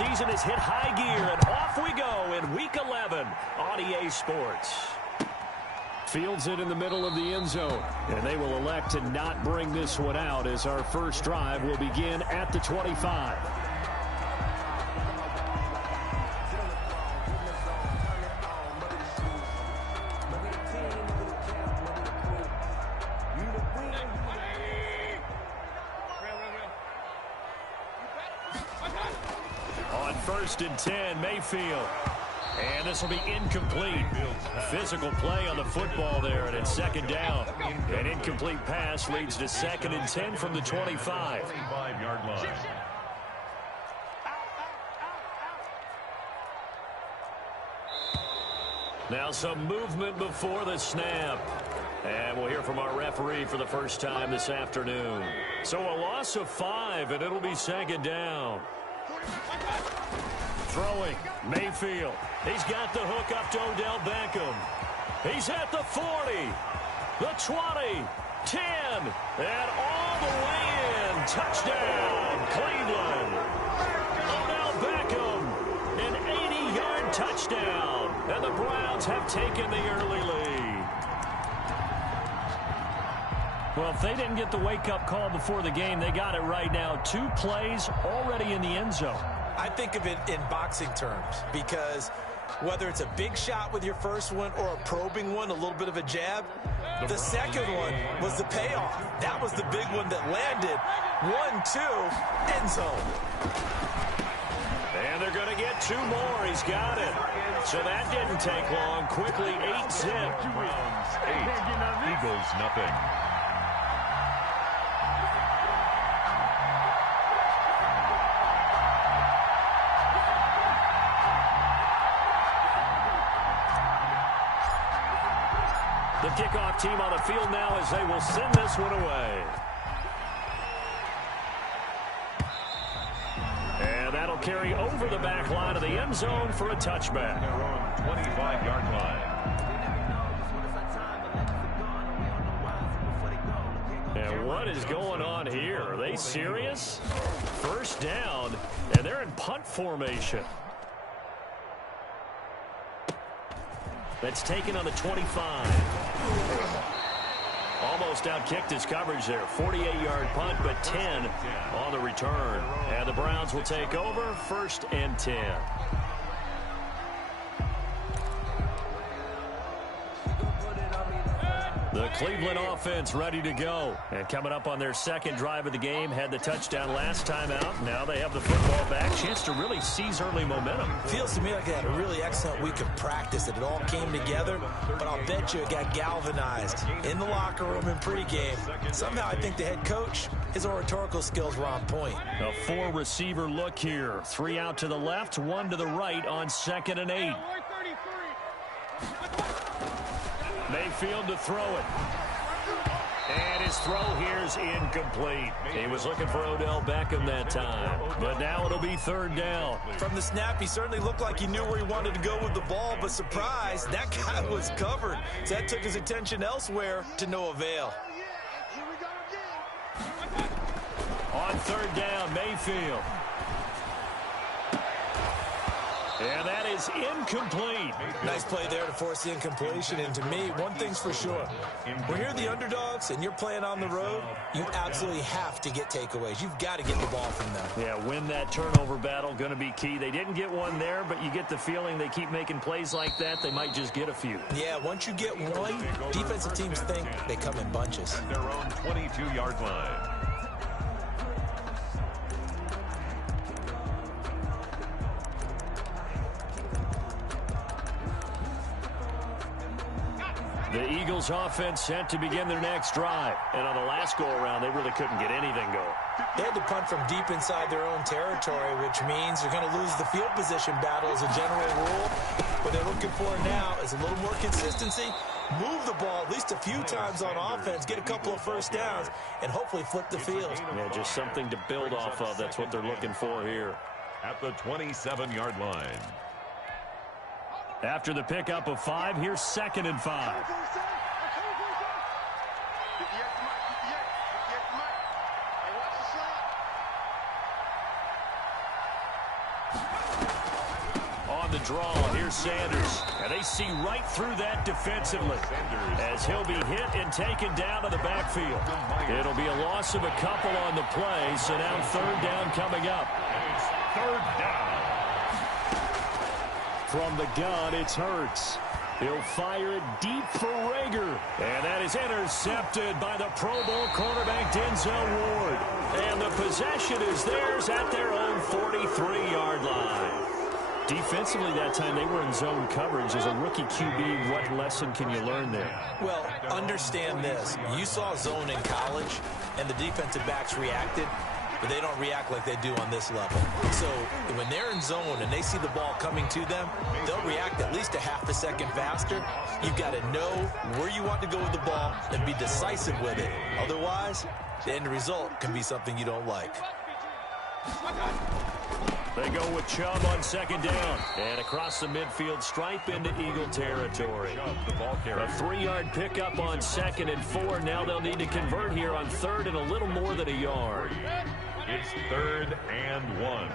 season has hit high gear, and off we go in Week 11 on EA Sports. Fields it in the middle of the end zone, and they will elect to not bring this one out as our first drive will begin at the 25. On 1st and 10, Mayfield. And this will be incomplete. Physical play on the football there, and it's 2nd down. An incomplete pass leads to 2nd and 10 from the 25. 25-yard line. Now some movement before the snap. And we'll hear from our referee for the first time this afternoon. So a loss of 5, and it'll be 2nd down. Throwing, Mayfield. He's got the hook up to Odell Beckham. He's at the 40, the 20, 10, and all the way in. Touchdown, Cleveland. Odell Beckham, an 80-yard touchdown. And the Browns have taken the early lead. Well, if they didn't get the wake-up call before the game, they got it right now. 2 plays already in the end zone. I think of it in boxing terms because whether it's a big shot with your first one or a probing one, a little bit of a jab, the second one was the payoff. That was the big one that landed. 1-2, end zone. And they're going to get 2 more. He's got it. So that didn't take long. Quickly, 8-zip. Browns 8, Eagles nothing. The kickoff team on the field now as they will send this one away. And that'll carry over the back line of the end zone for a touchback. Their own 25-yard line. And what is going on here? Are they serious? 1st down, and they're in punt formation. That's taken on the 25. Almost outkicked his coverage there. 48-yard punt, but 10 on the return. And the Browns will take over 1st and 10. The Cleveland offense ready to go. And coming up on their 2nd drive of the game, had the touchdown last time out. Now they have the football back. Chance to really seize early momentum. Feels to me like they had a really excellent week of practice, that it all came together, but I'll bet you it got galvanized in the locker room in pregame. Somehow I think the head coach, his oratorical skills were on point. A 4-receiver look here. 3 out to the left, 1 to the right on 2nd and 8. Mayfield to throw it. And his throw here is incomplete. He was looking for Odell Beckham that time. But now it'll be 3rd down. From the snap, he certainly looked like he knew where he wanted to go with the ball, but surprise, that guy was covered. So that took his attention elsewhere to no avail. On 3rd down, Mayfield. And that is incomplete. Nice play there to force the incompletion. And to me, one thing's for sure. When you're the underdogs and you're playing on the road, you absolutely have to get takeaways. You've got to get the ball from them. Yeah, win that turnover battle, going to be key. They didn't get one there, but you get the feeling they keep making plays like that, they might just get a few. Yeah, once you get one, defensive teams think they come in bunches. Their own 22-yard line. The Eagles offense set to begin their next drive. And on the last go-around, they really couldn't get anything going. They had to punt from deep inside their own territory, which means they're going to lose the field position battle as a general rule. What they're looking for now is a little more consistency, move the ball at least a few times on offense, get a couple of 1st downs, and hopefully flip the field. Yeah, just something to build off of. That's what they're looking for here. At the 27-yard line. After the pickup of 5, here's 2nd and 5. on the draw. Here's Sanders. And they see right through that defensively as he'll be hit and taken down to the backfield. It'll be a loss of a couple on the play, so now third down coming up. It's third down. From the gun, it's Hurts. He'll fire it deep for Rager. And that is intercepted by the Pro Bowl cornerback Denzel Ward. And the possession is theirs at their own 43-yard line. Defensively that time, they were in zone coverage. As a rookie QB, what lesson can you learn there? Well, understand this. You saw zone in college, and the defensive backs reacted, but they don't react like they do on this level. So when they're in zone and they see the ball coming to them, they'll react at least a half a second faster. You've got to know where you want to go with the ball and be decisive with it. Otherwise, the end result can be something you don't like. They go with Chubb on second down. And across the midfield stripe into Eagle territory. A 3-yard pickup on 2nd and 4. Now they'll need to convert here on 3rd and a little more than a yard. It's 3rd and 1.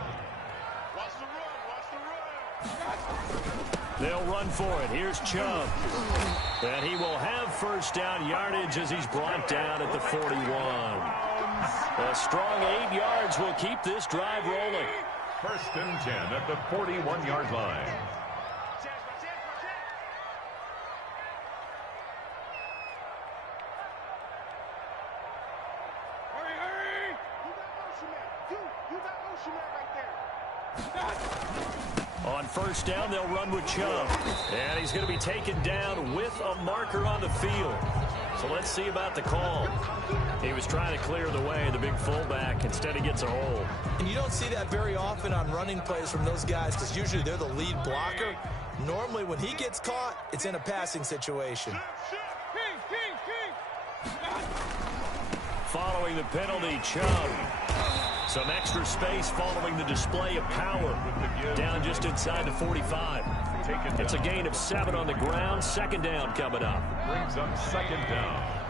They'll run for it. Here's Chubb. And he will have first down yardage as he's brought down at the 41. A strong 8 yards will keep this drive rolling. 1st and 10 at the 41-yard line. On first down, they'll run with Chubb. And he's going to be taken down with a marker on the field. So let's see about the call. He was trying to clear the way, the big fullback. Instead, he gets a hold. And you don't see that very often on running plays from those guys because usually they're the lead blocker. Normally, when he gets caught, it's in a passing situation. Following the penalty, Chubb. Some extra space following the display of power. Down just inside the 45. It's a gain of 7 on the ground. 2nd down coming up. Brings up 2nd down.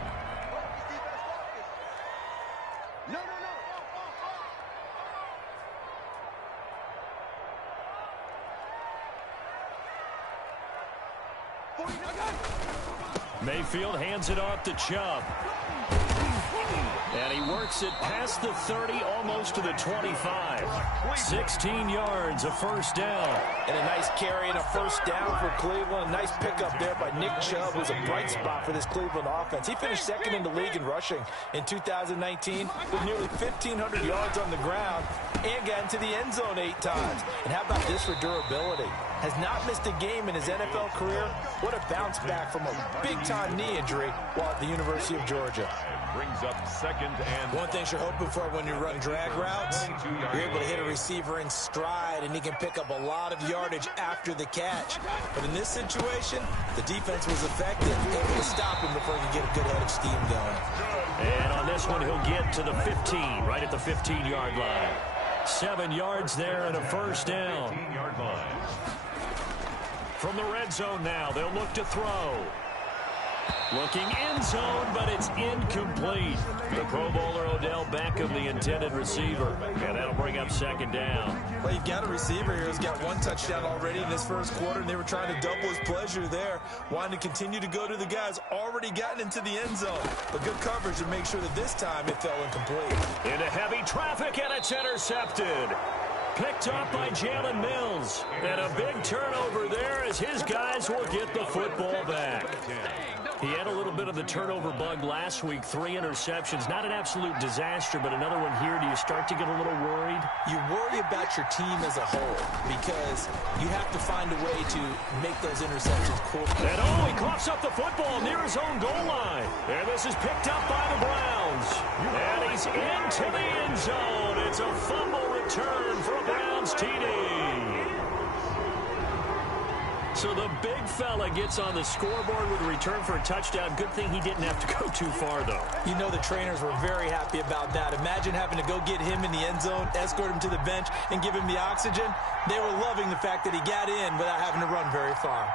Mayfield hands it off to Chubb. And he works it past the 30, almost to the 25. 16 yards, a first down. And a nice carry and a first down for Cleveland. A nice pickup there by Nick Chubb, who's a bright spot for this Cleveland offense. He finished 2nd in the league in rushing in 2019 with nearly 1,500 yards on the ground and got into the end zone 8 times. And how about this for durability? Has not missed a game in his NFL career. What a bounce back from a big-time knee injury while at the University of Georgia. Brings up 2nd and 1. One thing you're hoping for when you run drag routes, you're able to hit a receiver in stride, and he can pick up a lot of yardage after the catch. But in this situation, the defense was effective, able to stop him before he could get a good head of steam going. And on this one, he'll get to the 15, right at the 15-yard line. 7 yards there and a first down. 15-yard line. From the red zone now, they'll look to throw. Looking in zone, but it's incomplete. The Pro Bowler Odell Beckham, the intended receiver. And that'll bring up 2nd down. Well, you've got a receiver here who's got 1 touchdown already in this first quarter, and they were trying to double his pleasure there, wanting to continue to go to the guys already gotten into the end zone. But good coverage to make sure that this time it fell incomplete. Into heavy traffic, and it's intercepted. Picked up by Jalen Mills. And a big turnover there as his guys will get the football back. He had a little bit of the turnover bug last week. 3 interceptions. Not an absolute disaster, but another one here. Do you start to get a little worried? You worry about your team as a whole because you have to find a way to make those interceptions quick. And he coughs up the football near his own goal line. And this is picked up by the Browns. And he's into the end zone. It's a fumble return for a Browns TD. So the big fella gets on the scoreboard with a return for a touchdown. Good thing he didn't have to go too far, though. You know the trainers were very happy about that. Imagine having to go get him in the end zone, escort him to the bench, and give him the oxygen. They were loving the fact that he got in without having to run very far.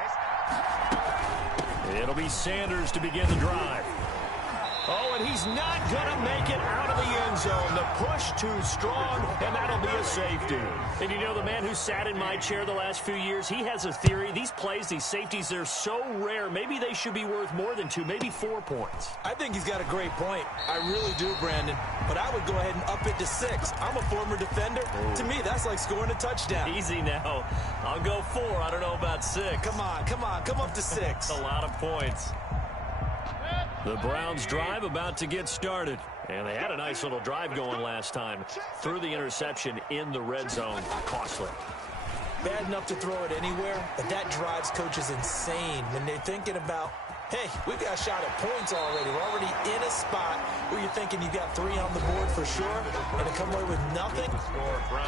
It'll be Sanders to begin the drive. Oh, and he's not going to make it out of the end zone. The push too strong, and that'll be a safety. And you know, the man who sat in my chair the last few years, he has a theory. These plays, these safeties, they're so rare. Maybe they should be worth more than 2, maybe 4 points. I think he's got a great point. I really do, Brandon. But I would go ahead and up it to 6. I'm a former defender. Ooh. To me, that's like scoring a touchdown. Easy now. I'll go 4. I don't know about 6. Come on. Come up to 6. A lot of points. The Browns drive about to get started. And they had a nice little drive going last time. Threw the interception in the red zone. Costly. Bad enough to throw it anywhere, but that drives coaches insane when they're thinking about, hey, we've got a shot at points already. We're already in a spot where you're thinking you got 3 on the board for sure, and to come away with nothing,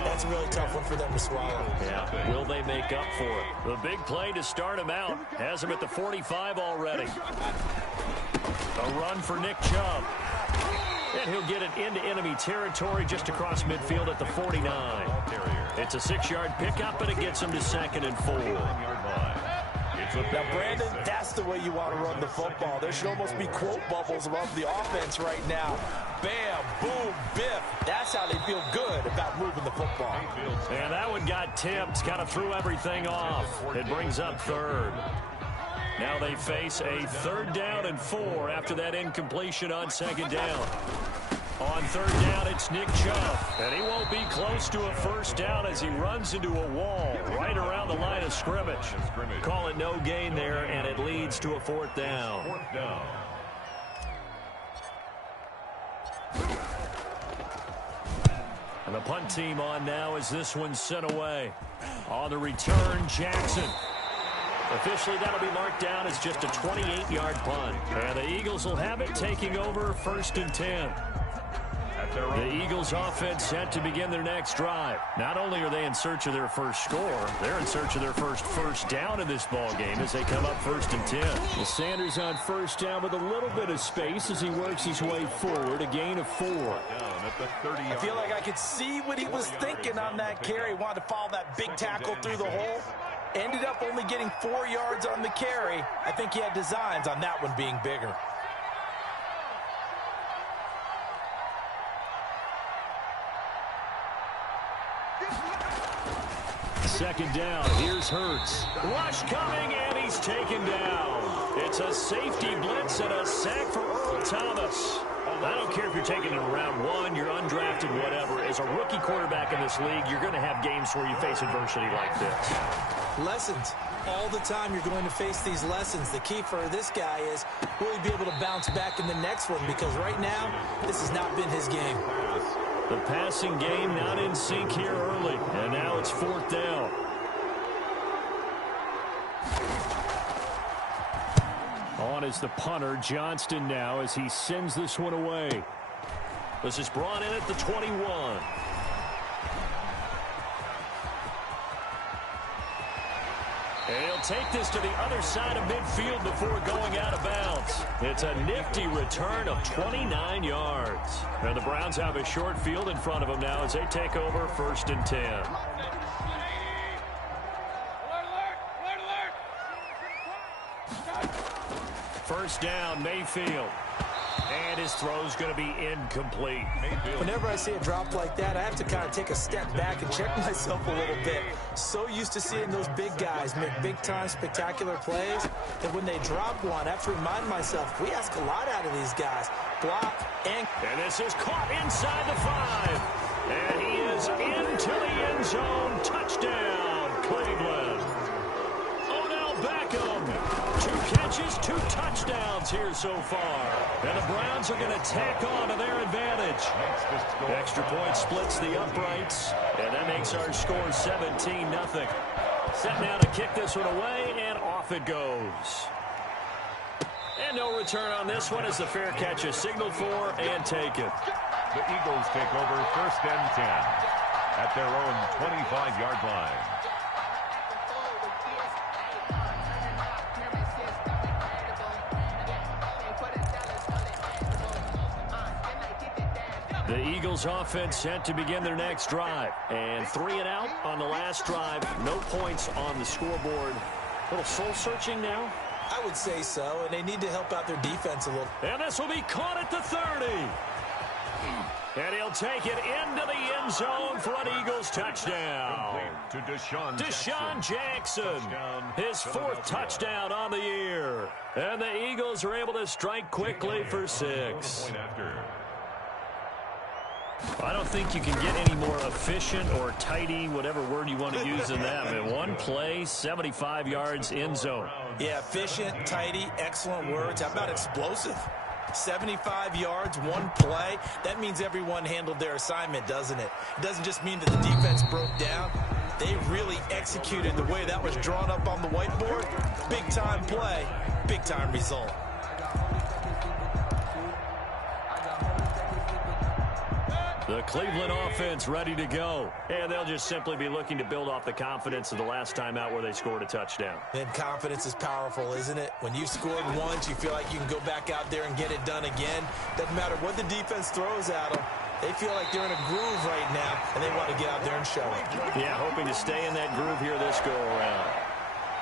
that's a really tough one for them to swallow. Yeah, will they make up for it? The big play to start him out. Has him at the 45 already. A run for Nick Chubb. And he'll get it into enemy territory just across midfield at the 49. It's a 6-yard pickup, and it gets him to 2nd and 4. Now, Brandon, that's the way you want to run the football. There should almost be quote bubbles above the offense right now. Bam, boom, biff. That's how they feel good about moving the football. And that one got tipped, kind of threw everything off. It brings up 3rd. Now they face a 3rd down and 4 after that incompletion on 2nd down. On 3rd down, it's Nick Chubb. And he won't be close to a 1st down as he runs into a wall right around the line of scrimmage. Call it no gain there, and it leads to a 4th down. And the punt team on now as this one's sent away. On the return, Jackson. Officially, that'll be marked down as just a 28-yard punt. And the Eagles will have it, taking over 1st and 10. The Eagles offense set to begin their next drive. Not only are they in search of their first score, they're in search of their first down in this ball game as they come up 1st and 10. The Sanders on 1st down with a little bit of space as he works his way forward, a gain of 4. I feel like I could see what he was thinking on that carry. Wanted to follow that big tackle through the hole. Ended up only getting 4 yards on the carry. I think he had designs on that one being bigger. Second down, here's Hurts. Rush coming, and he's taken down. It's a safety blitz and a sack for Earl Thomas. I don't care if you're taking it in round 1, you're undrafted, whatever. As a rookie quarterback in this league, you're going to have games where you face adversity like this. Lessons. All the time you're going to face these lessons. The key for this guy is, will he be able to bounce back in the next one? Because right now, this has not been his game. The passing game not in sync here early. And now it's 4th down. On is the punter, Johnston now, as he sends this one away. This is brought in at the 21. And he'll take this to the other side of midfield before going out of bounds. It's a nifty return of 29 yards. And the Browns have a short field in front of them now as they take over 1st and 10. First down, Mayfield. And his throw's going to be incomplete. Whenever I see a drop like that, I have to kind of take a step back and check myself a little bit. So used to seeing those big guys make big-time spectacular plays that when they drop one, I have to remind myself, we ask a lot out of these guys. Block and this is caught inside the 5. And he is into the end zone. Touchdown, Cleveland. Odell Beckham. 2 catches, 2 touchdowns here so far. And the Browns are going to tack on to their advantage. Extra point splits the uprights. And that makes our score 17-0. Set now to kick this one away, and off it goes. And no return on this one as the fair catch is signaled for and taken. The Eagles take over 1st and 10 at their own 25-yard line. The Eagles offense set to begin their next drive. And 3 and out on the last drive. No points on the scoreboard. A little soul-searching now. I would say so, and they need to help out their defense a little. And this will be caught at the 30. And he'll take it into the end zone for an Eagles touchdown. To Deshaun Jackson, his 4th touchdown on the year. And the Eagles are able to strike quickly for 6. I don't think you can get any more efficient or tidy, whatever word you want to use in that. I mean, one play, 75 yards, end zone. Yeah, efficient, tidy, excellent words. How about explosive? 75 yards, one play. That means everyone handled their assignment, doesn't it? It doesn't just mean that the defense broke down. They really executed the way that was drawn up on the whiteboard. Big-time play, big-time result. The Cleveland offense ready to go. And they'll just simply be looking to build off the confidence of the last time out where they scored a touchdown. And confidence is powerful, isn't it? When you've scored once, you feel like you can go back out there and get it done again. Doesn't matter what the defense throws at them. They feel like they're in a groove right now, and they want to get out there and show it. Yeah, hoping to stay in that groove here this go-around.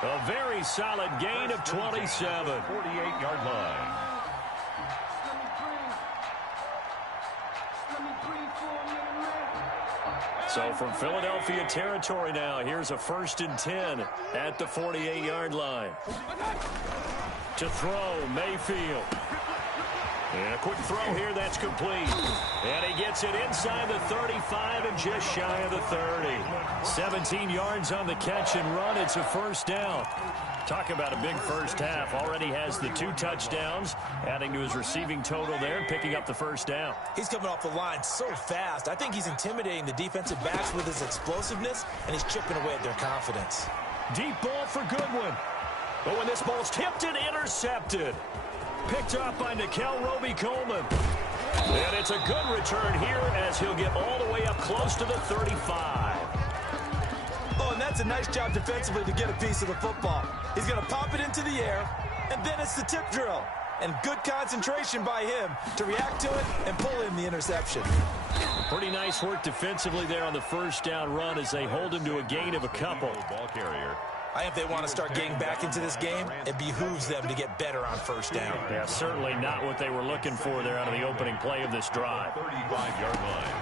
A very solid gain of 27. 48-yard line. So from Philadelphia territory now, here's a 1st and 10 at the 48-yard line. To throw, Mayfield. And a quick throw here, that's complete. And he gets it inside the 35 and just shy of the 30. 17 yards on the catch and run. It's a 1st down. Talk about a big first half. Already has the 2 touchdowns, adding to his receiving total there and picking up the 1st down. He's coming off the line so fast. I think he's intimidating the defensive backs with his explosiveness, and he's chipping away at their confidence. Deep ball for Goodwin. But when this ball's tipped and intercepted. Picked up by Nikel Roby-Coleman. And it's a good return here as he'll get all the way up close to the 35. Oh, and that's a nice job defensively to get a piece of the football. He's going to pop it into the air, and then it's the tip drill. And good concentration by him to react to it and pull in the interception. Pretty nice work defensively there on the 1st down run as they hold him to a gain of a couple. Ball carrier. I think if they want to start getting back into this game, it behooves them to get better on 1st down. Yeah, certainly not what they were looking for there out of the opening play of this drive. 35-yard line.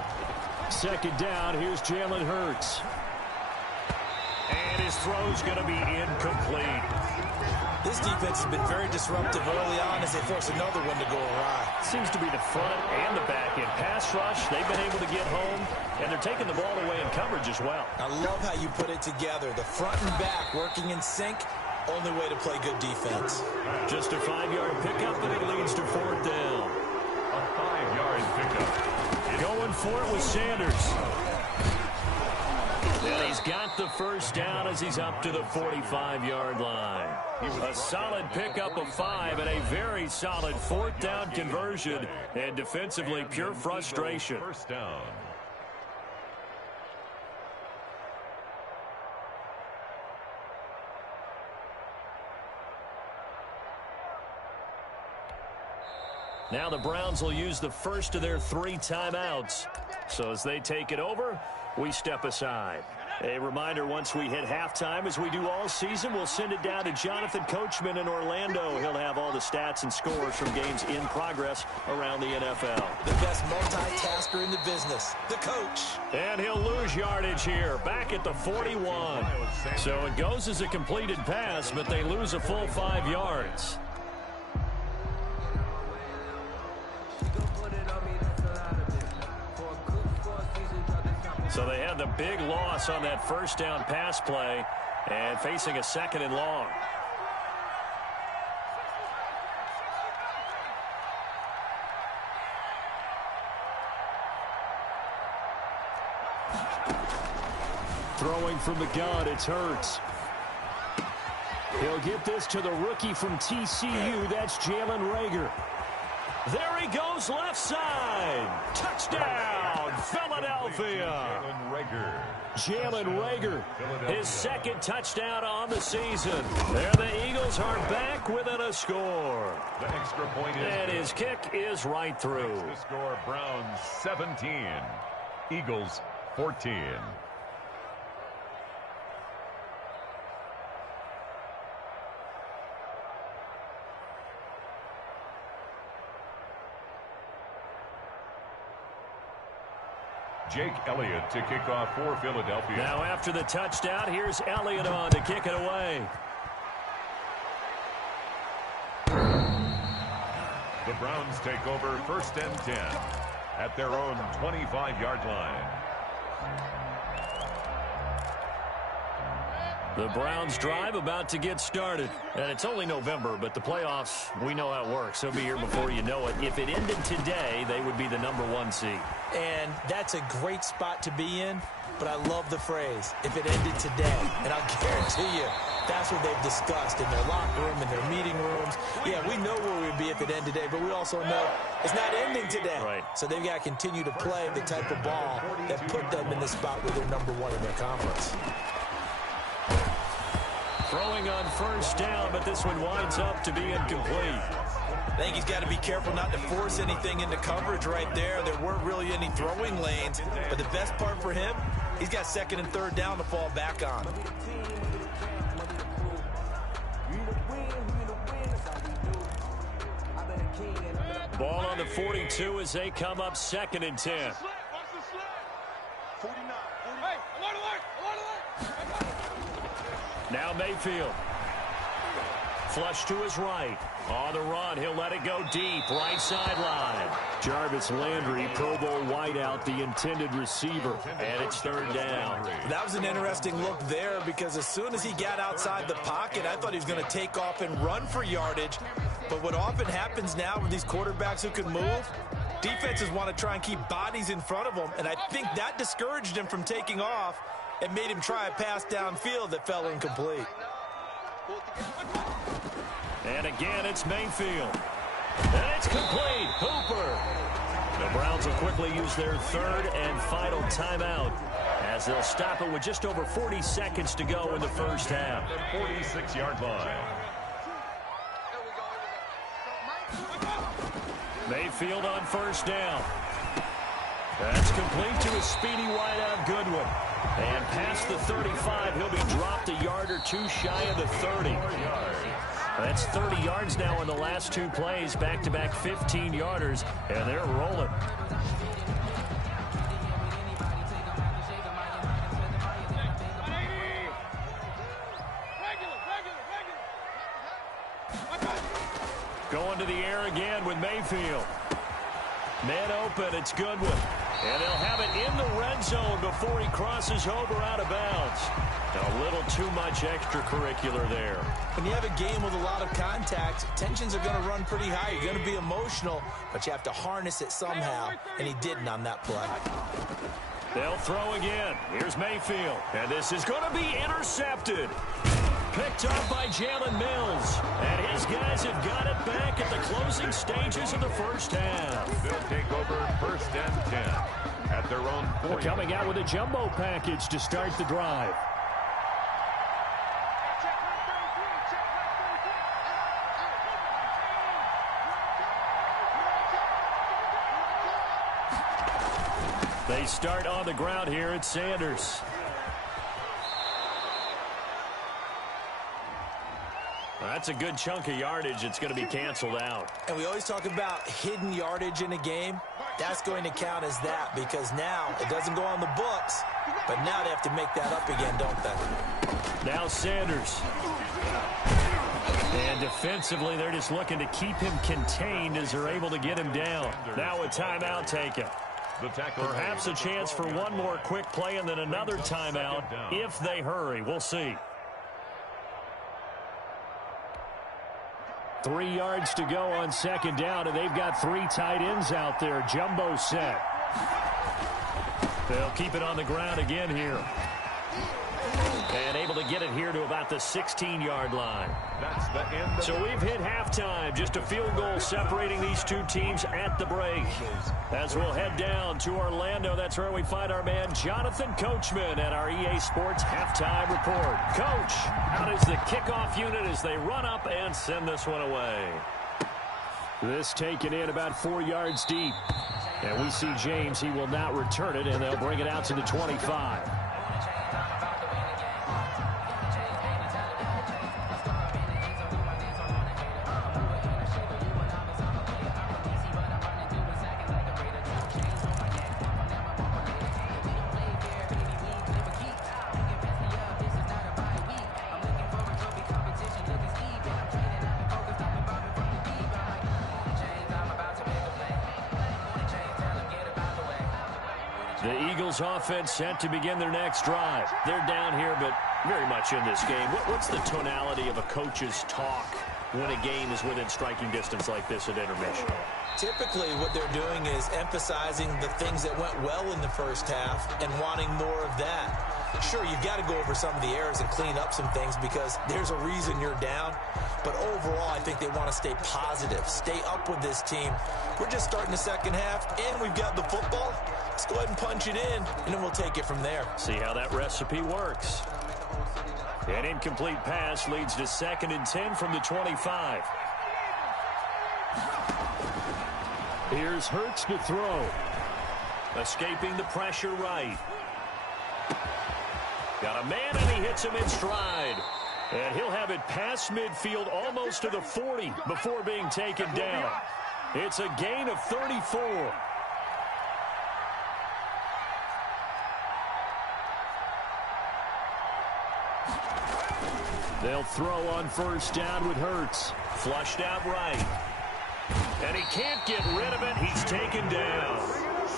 2nd down, here's Jalen Hurts. And his throw's going to be incomplete. This defense has been very disruptive early on as they force another one to go awry. Seems to be the front and the back end. Pass rush, they've been able to get home, and they're taking the ball away in coverage as well. I love how you put it together. The front and back working in sync, only way to play good defense. Just a 5-yard pickup, and it leads to 4th down. A 5-yard pickup. Going for it with Sanders. And he's got the 1st down as he's up to the 45-yard line. A solid pickup of 5 and a very solid 4th down conversion. And defensively, pure frustration. 1st down. Now the Browns will use the first of their 3 timeouts. So as they take it over, we step aside. A reminder, once we hit halftime, as we do all season, we'll send it down to Jonathan Coachman in Orlando. He'll have all the stats and scores from games in progress around the NFL. The best multitasker in the business, the coach. And he'll lose yardage here, back at the 41. So it goes as a completed pass, but they lose a full 5 yards. So they had the big loss on that 1st down pass play and facing a 2nd and long. Throwing from the gun, it's Hurts. He'll get this to the rookie from TCU. That's Jalen Reagor. There he goes, left side. Touchdown, Philadelphia. Jalen Reagor, his 2nd touchdown on the season. There the Eagles are back within a score. The extra point is and his kick is right through. The score, Browns 17, Eagles 14. Jake Elliott to kick off for Philadelphia. Now after the touchdown, here's Elliott on to kick it away. The Browns take over 1st and 10 at their own 25-yard line. The Browns drive about to get started. And it's only November, but the playoffs, we know how it works. They'll be here before you know it. If it ended today, they would be the #1 seed. And that's a great spot to be in, but I love the phrase, if it ended today. And I'll guarantee you, that's what they've discussed in their locker room, in their meeting rooms. Yeah, we know where we'd be if it ended today, but we also know it's not ending today. Right. So they've got to continue to play the type of ball that put them in the spot where they're #1 in their conference. Throwing on 1st down, but this one winds up to be incomplete. I think he's got to be careful not to force anything into coverage right there. There weren't really any throwing lanes, but the best part for him, he's got 2nd and 3rd down to fall back on. Ball on the 42 as they come up 2nd and 10. Now Mayfield. Flush to his right. On the run, he'll let it go deep. Right sideline. Jarvis Landry, Pro Bowl wideout, the intended receiver. And it's 3rd down. That was an interesting look there because as soon as he got outside the pocket, I thought he was going to take off and run for yardage. But what often happens now with these quarterbacks who can move, defenses want to try and keep bodies in front of them. And I think that discouraged him from taking off and made him try a pass downfield that fell incomplete. And again, it's Mayfield. And it's complete. Hooper. The Browns will quickly use their 3rd and final timeout as they'll stop it with just over 40 seconds to go in the 1st half. 46-yard line. Mayfield on 1st down. That's complete to a speedy wideout Goodwin. And past the 35, he'll be dropped a yard or two shy of the 30. That's 30 yards now in the last 2 plays, back-to-back 15-yarders, and they're rolling. Going to the air again with Mayfield. Man open, it's Goodwin. And they'll have it in the red zone before he crosses over out of bounds. A little too much extracurricular there. When you have a game with a lot of contact, tensions are going to run pretty high. You're going to be emotional, but you have to harness it somehow, and he didn't on that play. They'll throw again. Here's Mayfield. And this is going to be intercepted. Picked up by Jalen Mills. And his guys have got it back at the closing stages of the 1st half. They'll take over 1st and 10 at their own 40. They're coming out with a jumbo package to start the drive. They start on the ground here at Sanders. That's a good chunk of yardage. It's going to be canceled out. And we always talk about hidden yardage in a game. That's going to count as that because now it doesn't go on the books, but now they have to make that up again, don't they? Now Sanders. And defensively, they're just looking to keep him contained as they're able to get him down. Now a timeout taken. Perhaps a chance for one more quick play and then another timeout if they hurry. We'll see. 3 yards to go on 2nd down, and they've got 3 tight ends out there. Jumbo set. They'll keep it on the ground again here. And able to get it here to about the 16-yard line. That's the end. So we've hit halftime. Just a field goal separating these 2 teams at the break. As we'll head down to Orlando, that's where we find our man Jonathan Coachman at our EA Sports Halftime Report. Coach, how does the kickoff unit as they run up and send this one away? This taken in about 4 yards deep. And we see James. He will not return it, and they'll bring it out to the 25. The Eagles offense set to begin their next drive. They're down here, but very much in this game. What's the tonality of a coach's talk when a game is within striking distance like this at intermission? Typically, what they're doing is emphasizing the things that went well in the first half and wanting more of that. Sure, you've got to go over some of the errors and clean up some things because there's a reason you're down. But overall, I think they want to stay positive, stay up with this team. We're just starting the second half, and we've got the football. Let's go ahead and punch it in, and then we'll take it from there. See how that recipe works. An incomplete pass leads to 2nd and 10 from the 25. Here's Hurts to throw. Escaping the pressure right. Got a man, and he hits him in stride. And he'll have it past midfield almost to the 40 before being taken down. It's a gain of 34. They'll throw on 1st down with Hurts. Flushed out right. And he can't get rid of it. He's taken down.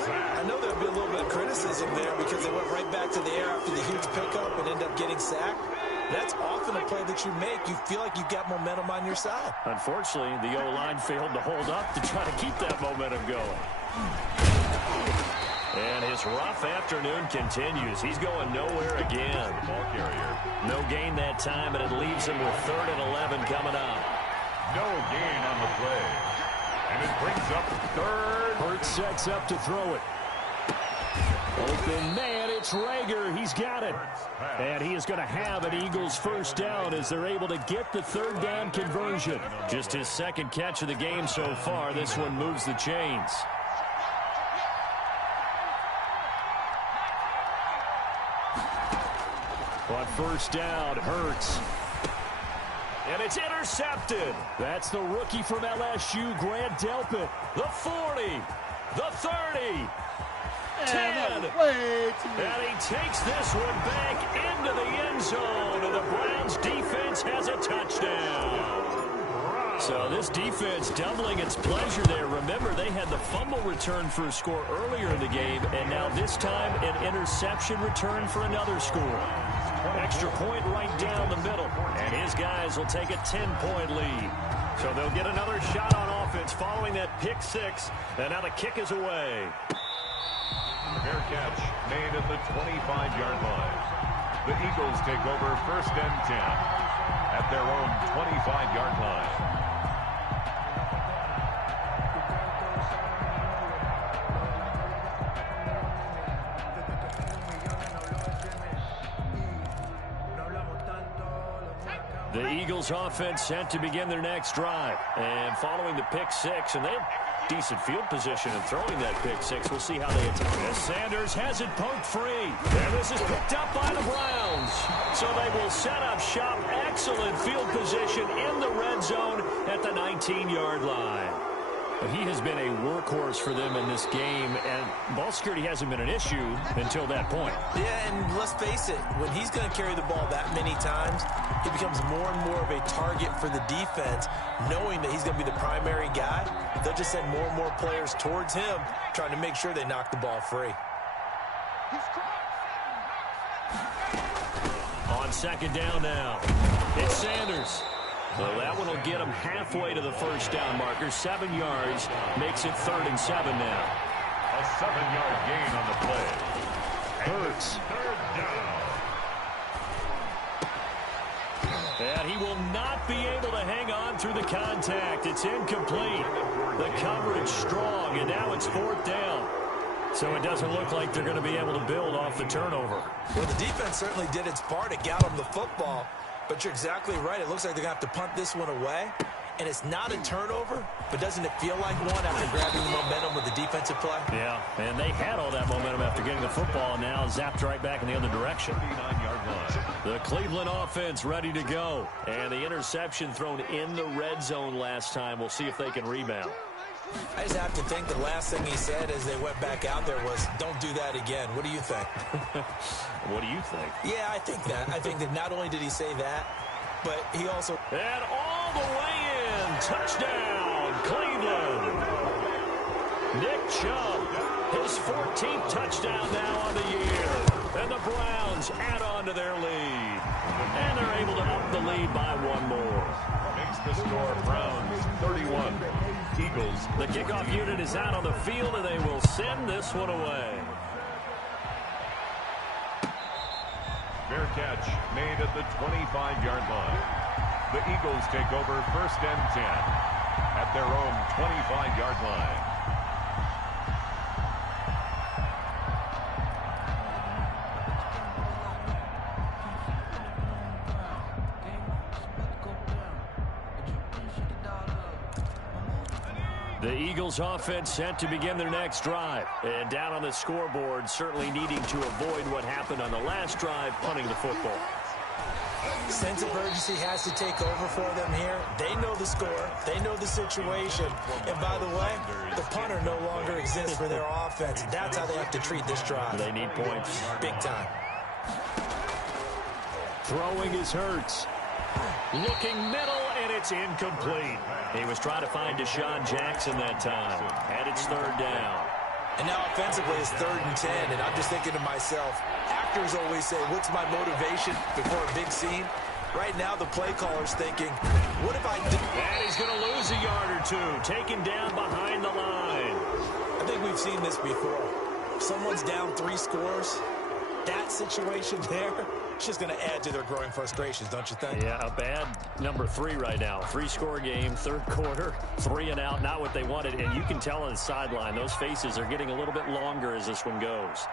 I know there'll be a little bit of criticism there because they went right back to the air after the huge pickup and ended up getting sacked. That's often a play that you make. You feel like you've got momentum on your side. Unfortunately, the O-line failed to hold up to try to keep that momentum going. And his rough afternoon continues. He's going nowhere again. Ball carrier. No gain that time, and it leaves him with 3rd and 11 coming up. No gain on the play. And it brings up 3rd. Hurts sets up to throw it. Open man, it's Rager. He's got it. And he is going to have an Eagles 1st down as they're able to get the 3rd down conversion. Just his 2nd catch of the game so far. This one moves the chains. On 1st down, Hurts. And it's intercepted. That's the rookie from LSU, Grant Delpit. The 40, the 30, 10. And he takes this one back into the end zone. And the Browns defense has a touchdown. So this defense doubling its pleasure there. Remember, they had the fumble return for a score earlier in the game. And now this time, an interception return for another score. Extra point right down the middle. And his guys will take a 10-point lead. So they'll get another shot on offense following that pick 6. And now the kick is away. Fair catch made at the 25-yard line. The Eagles take over 1st and 10 at their own 25-yard line. The Eagles offense set to begin their next drive. And following the pick 6, and they have decent field position in throwing that pick 6. We'll see how they attack. As Sanders has it poked free. And this is picked up by the Browns. So they will set up shop. Excellent field position in the red zone at the 19-yard line. He has been a workhorse for them in this game, and ball security hasn't been an issue until that point. Yeah, and let's face it, when he's going to carry the ball that many times, he becomes more and more of a target for the defense, knowing that he's going to be the primary guy. They'll just send more and more players towards him, trying to make sure they knock the ball free. On 2nd down now, it's Sanders. Well, that one will get him halfway to the 1st down marker. 7 yards makes it 3rd and 7 now. A 7-yard gain on the play. Hurts. 3rd down. And he will not be able to hang on through the contact. It's incomplete. The coverage strong, and now it's 4th down. So it doesn't look like they're going to be able to build off the turnover. Well, the defense certainly did its part to get them the football. But you're exactly right. It looks like they're going to have to punt this one away. And it's not a turnover, but doesn't it feel like one after grabbing the momentum with the defensive play? Yeah, and they had all that momentum after getting the football, and now zapped right back in the other direction. 39-yard line. The Cleveland offense ready to go. And the interception thrown in the red zone last time. We'll see if they can rebound. I just have to think the last thing he said as they went back out there was, don't do that again. What do you think? What do you think? Yeah, I think that. I think that not only did he say that, but he also... And all the way in. Touchdown, Cleveland. Nick Chubb His 14th touchdown now on the year. And the Browns add on to their lead. And they're able to up the lead by one more. Makes the score Browns 31. Eagles. The kickoff unit is out on the field, and they will send this one away. Fair catch made at the 25-yard line. The Eagles take over 1st and 10 at their own 25-yard line. The Eagles offense set to begin their next drive. And down on the scoreboard, certainly needing to avoid what happened on the last drive, punting the football. Sense of urgency has to take over for them here. They know the score. They know the situation. And by the way, the punter no longer exists for their offense. That's how they have to treat this drive. They need points. Big time. Throwing is Hurts. Looking middle, and it's incomplete. He was trying to find Deshaun Jackson that time. And it's 3rd down. And now offensively it's 3rd and 10, and I'm just thinking to myself, actors always say, what's my motivation before a big scene? Right now the play caller's thinking, what if I did? And he's going to lose a yard or two, taken down behind the line. I think we've seen this before. If someone's down 3 scores, that situation there, it's just going to add to their growing frustrations, don't you think? Yeah, a bad number 3 right now. 3-score game, 3rd quarter, 3 and out, not what they wanted. And you can tell on the sideline, those faces are getting a little bit longer as this one goes.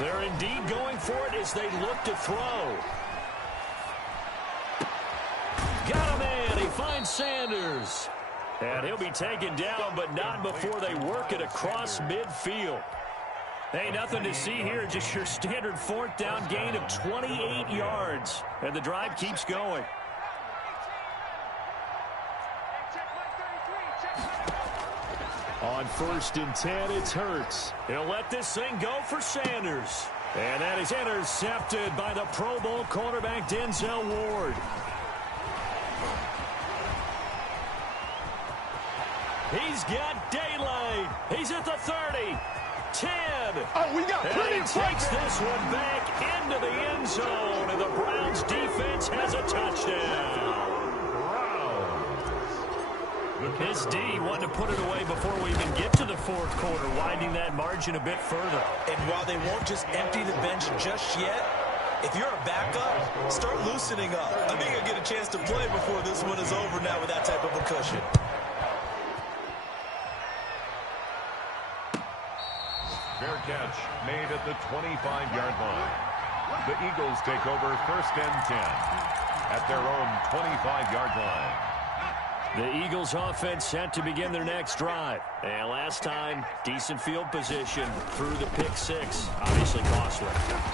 They're indeed going for it as they look to throw. Got a man. He finds Sanders. And he'll be taken down, but not before they work it across midfield. Hey, nothing to see here, just your standard 4th down gain of 28 yards. And the drive keeps going. On 1st and 10, it's Hurts. He'll let this thing go for Sanders. And that is intercepted by the Pro Bowl cornerback Denzel Ward. He's got daylight. He's at the 30. 10. Oh, we got plenty and of he takes this one back into the end zone, and the Browns defense has a touchdown. This D wanted to put it away before we even get to the 4th quarter, widening that margin a bit further. And while they won't just empty the bench just yet, if you're a backup, start loosening up. I think you'll get a chance to play before this one is over now with that type of a cushion. Fair catch made at the 25-yard line. The Eagles take over 1st and 10 at their own 25-yard line. The Eagles offense set to begin their next drive. And last time, decent field position through the pick 6. Obviously costly.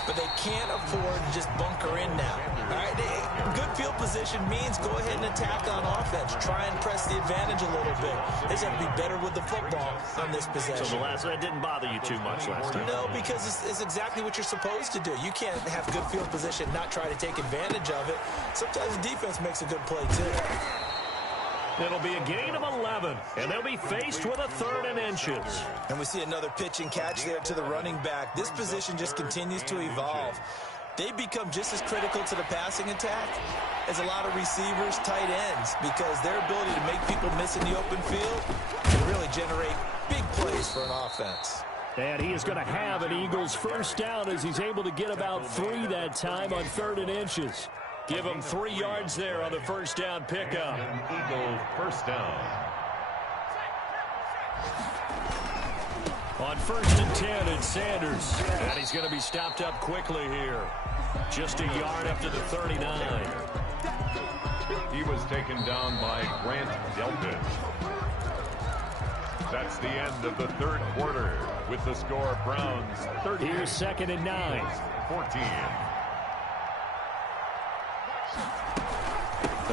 But they can't afford to just bunker in now. All right, good field position means go ahead and attack on offense. Try and press the advantage a little bit. They just have to be better with the football on this possession. So that didn't bother you too much last time? No, because it's exactly what you're supposed to do. You can't have good field position, not try to take advantage of it. Sometimes the defense makes a good play, too. It'll be a gain of 11, and they'll be faced with a 3rd and inches. And we see another pitch and catch there to the running back. This position just continues to evolve. They become just as critical to the passing attack as a lot of receivers, tight ends, because their ability to make people miss in the open field can really generate big plays for an offense. And he is going to have an Eagles 1st down as he's able to get about 3 that time on 3rd and inches. Give him 3 yards there on the 1st down pickup. Eagle 1st down. On 1st and 10, it's Sanders. And he's going to be stopped up quickly here. Just a yard up to the 39. He was taken down by Grant Delpit. That's the end of the 3rd quarter with the score Browns 30. Here's 2nd and 9. 14.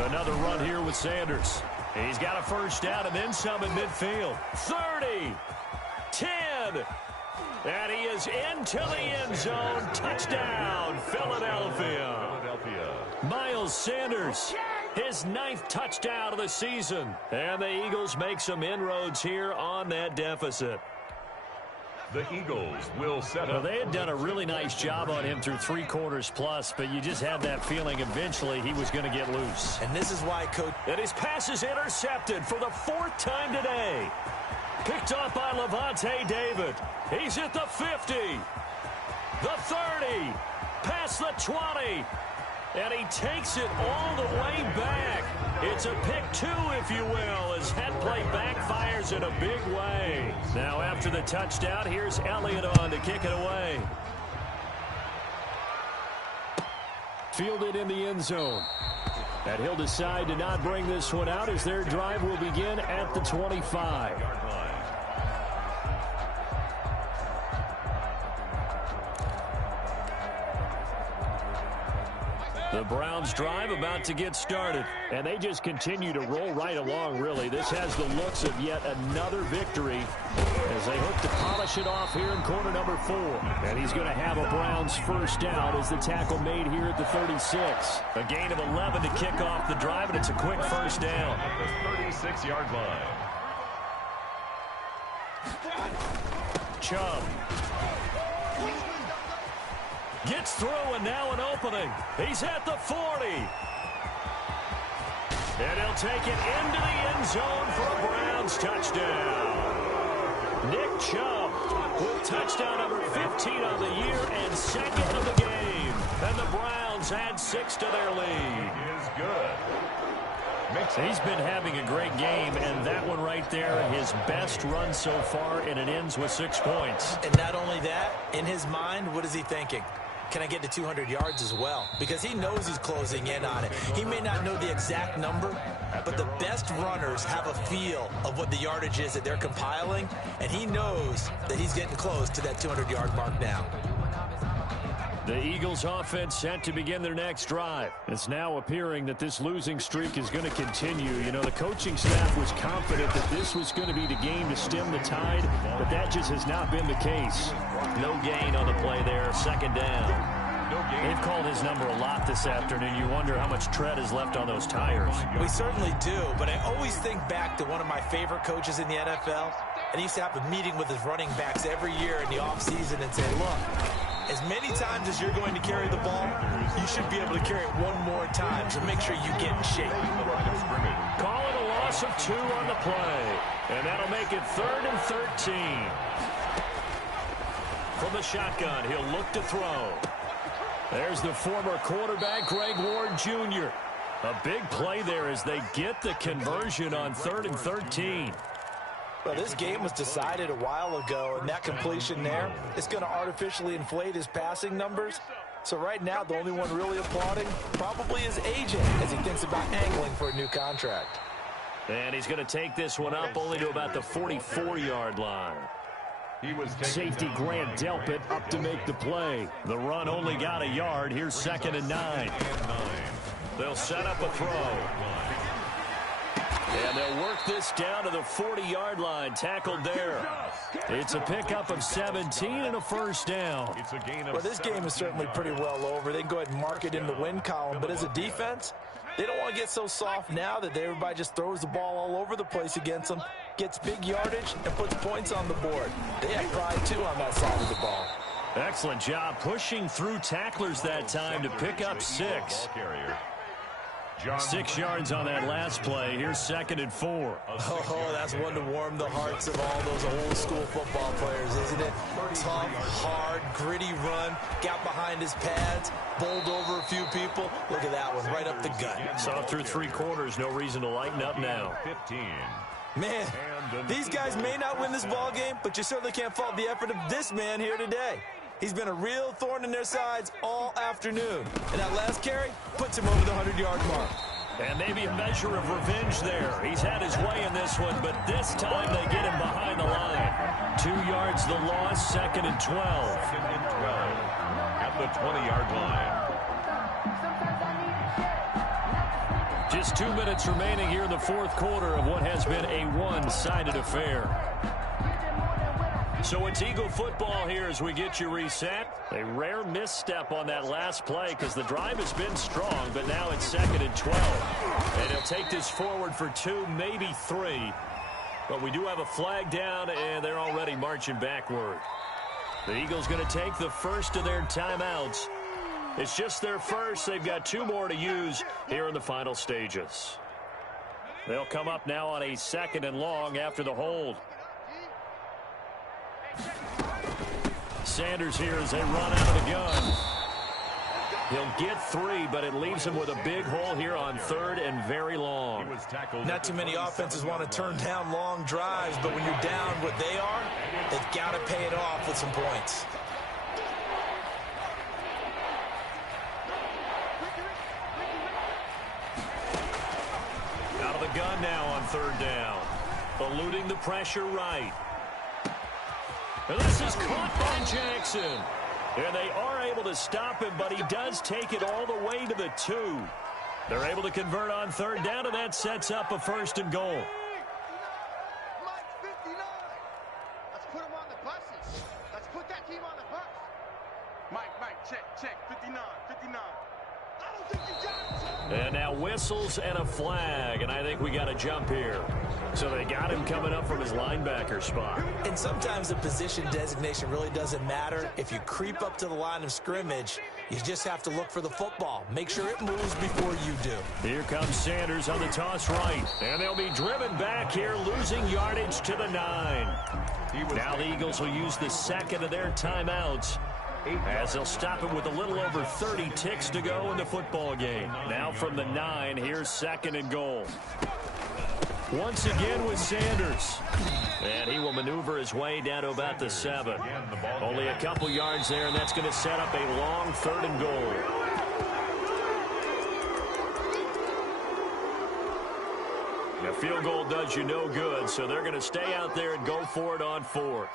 Another run here with Sanders. He's got a 1st down and then some in midfield. 30, 10, and he is into the end zone. Touchdown, Philadelphia. Miles Sanders his 9th touchdown of the season. And the Eagles make some inroads here on that deficit. The Eagles will set up. They had done a really nice job on him through 3 quarters plus, but you just had that feeling eventually he was going to get loose. And this is why, Coach. And his pass is intercepted for the 4th time today. Picked off by Levante David. He's at the 50, the 30, past the 20, and he takes it all the way back. It's a pick 2, if you will, as that play backfires in a big way. Now after the touchdown, here's Elliott on to kick it away. Fielded in the end zone. And he'll decide to not bring this one out as their drive will begin at the 25. The Browns drive about to get started, and they just continue to roll right along, really. This has the looks of yet another victory as they hope to polish it off here in quarter number 4. And he's going to have a Browns first down as the tackle made here at the 36. A gain of 11 to kick off the drive, and it's a quick first down. At the 36-yard line. Chubb gets through, and now an opening. He's at the 40. And he'll take it into the end zone for a Browns touchdown. Nick Chubb with touchdown number 15 on the year and 2nd of the game. And the Browns add 6 to their lead. Is good. He's been having a great game, and that one right there, his best run so far, and it ends with 6 points. And not only that, in his mind, what is he thinking? Can I get to 200 yards as well? Because he knows he's closing in on it. He may not know the exact number, but the best runners have a feel of what the yardage is that they're compiling, and he knows that he's getting close to that 200-yard mark now. The Eagles offense set to begin their next drive. It's now appearing that this losing streak is going to continue. You know, the coaching staff was confident that this was going to be the game to stem the tide, but that just has not been the case. No gain on the play there, 2nd down. They've called his number a lot this afternoon. You wonder how much tread is left on those tires. We certainly do, but I always think back to one of my favorite coaches in the NFL, and he used to have a meeting with his running backs every year in the offseason and say, look, as many times as you're going to carry the ball, you should be able to carry it one more time, so make sure you get in shape. Call it a loss of 2 on the play, and that'll make it 3rd and 13. From the shotgun, he'll look to throw. There's the former quarterback, Greg Ward Jr. A big play there as they get the conversion on 3rd and 13. Well, this game was decided a while ago, and that completion there is going to artificially inflate his passing numbers. So right now, the only one really applauding probably is AJ as he thinks about angling for a new contract. And he's going to take this one up only to about the 44-yard line. Safety Grant Delpit up to make the play. The run only got a yard. Here's 2nd and 9. They'll set up a throw. And they'll work this down to the 40-yard line, tackled there. It's a pickup of 17 and a first down. Well, this game is certainly pretty well over. They can go ahead and mark it in the win column. But as a defense, they don't want to get so soft now that everybody just throws the ball all over the place against them, gets big yardage, and puts points on the board. They have pride, too, on that side of the ball. Excellent job pushing through tacklers that time to pick up 6. 6 yards on that last play. Here's 2nd and 4. Oh, that's one to warm the hearts of all those old-school football players, isn't it? Tough, hard, gritty run, got behind his pads, bowled over a few people. Look at that one, right up the gut. Saw through 3 quarters, no reason to lighten up now. 15. Man, these guys may not win this ball game, but you certainly can't fault the effort of this man here today. He's been a real thorn in their sides all afternoon. And that last carry puts him over the 100-yard mark. And maybe a measure of revenge there. He's had his way in this one, but this time they get him behind the line. 2 yards the loss, 2nd and 12. 2nd and 12 at the 20-yard line. Just 2 minutes remaining here in the 4th quarter of what has been a one-sided affair. So it's Eagle football here as we get you reset. A rare misstep on that last play because the drive has been strong, but now it's 2nd and 12. And he'll take this forward for 2, maybe 3. But we do have a flag down, and they're already marching backward. The Eagles going to take the first of their timeouts. It's just their first. They've got 2 more to use here in the final stages. They'll come up now on a 2nd and long after the hold. Sanders here as they run out of the gun. He'll get 3, but it leaves him with a big hole here on 3rd and very long. Not too many offenses want to turn down long drives, but when you're down what they are, they've got to pay it off with some points. Out of the gun now on 3rd down. Eluding the pressure right. And this is caught by Jackson. And they are able to stop him, but he does take it all the way to the 2. They're able to convert on 3rd down, and that sets up a 1st and goal. Mike 59. Let's put him on the buses. Let's put that team on the bus. Mike, check. 59. I don't think you got it. And now whistles and a flag, and I think we got a jump here. So they got him coming up from his linebacker spot. And sometimes the position designation really doesn't matter. If you creep up to the line of scrimmage, you just have to look for the football. Make sure it moves before you do. Here comes Sanders on the toss right. And they'll be driven back here, losing yardage to the 9. Now the Eagles will use the 2nd of their timeouts, as they'll stop it with a little over 30 ticks to go in the football game. Now from the 9, here's 2nd and goal. Once again with Sanders. And he will maneuver his way down to about the 7. Only a couple yards there, and that's going to set up a long 3rd and goal. The field goal does you no good, so they're going to stay out there and go for it on 4th.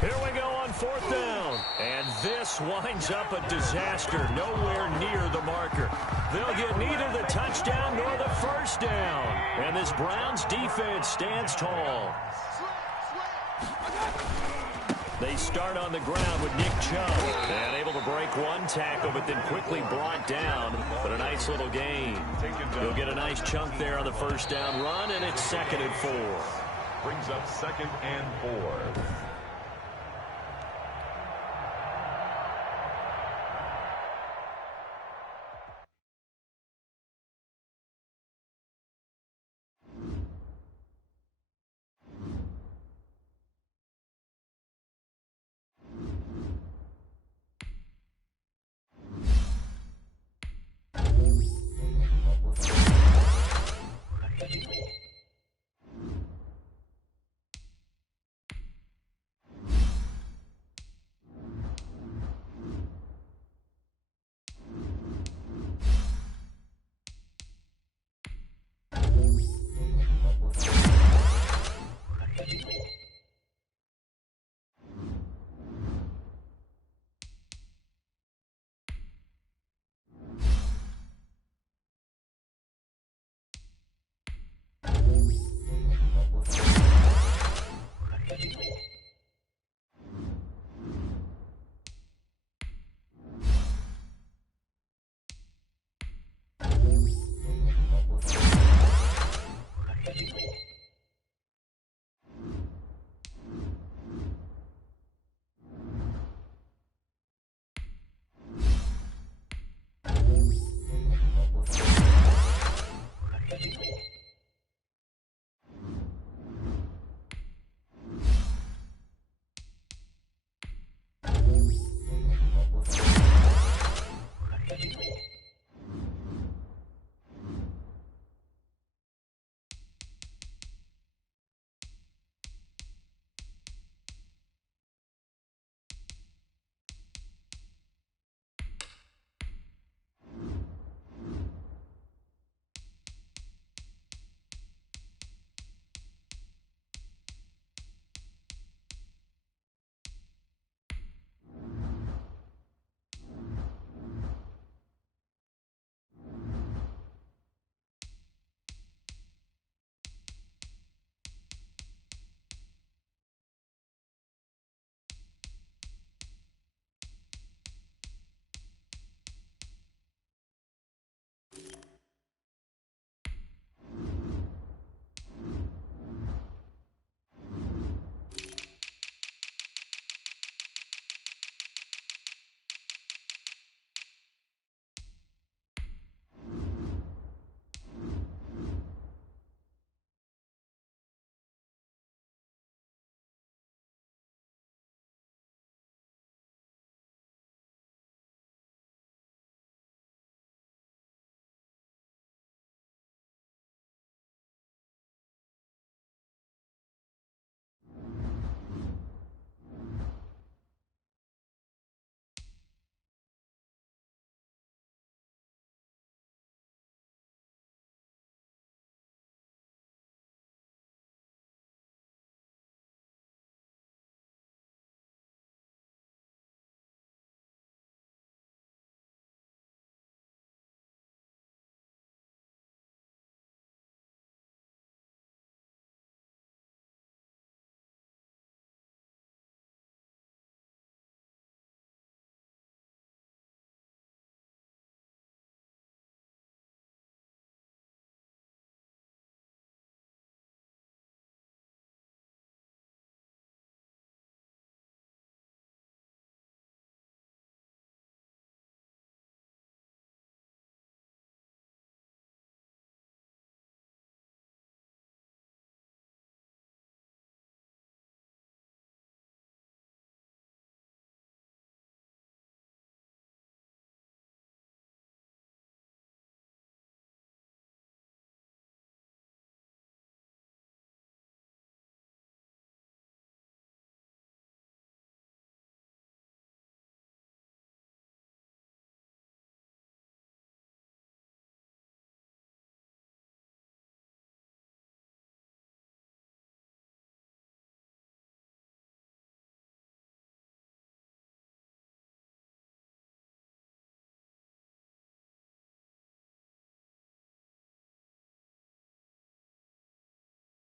Here we go on 4th down. And this winds up a disaster. Nowhere near the marker. They'll get neither the touchdown nor the 1st down. And this Browns defense stands tall. They start on the ground with Nick Chubb. And able to break 1 tackle, but then quickly brought down. But a nice little gain. He'll get a nice chunk there on the 1st down run, and it's 2nd and 4. Brings up 2nd and 4.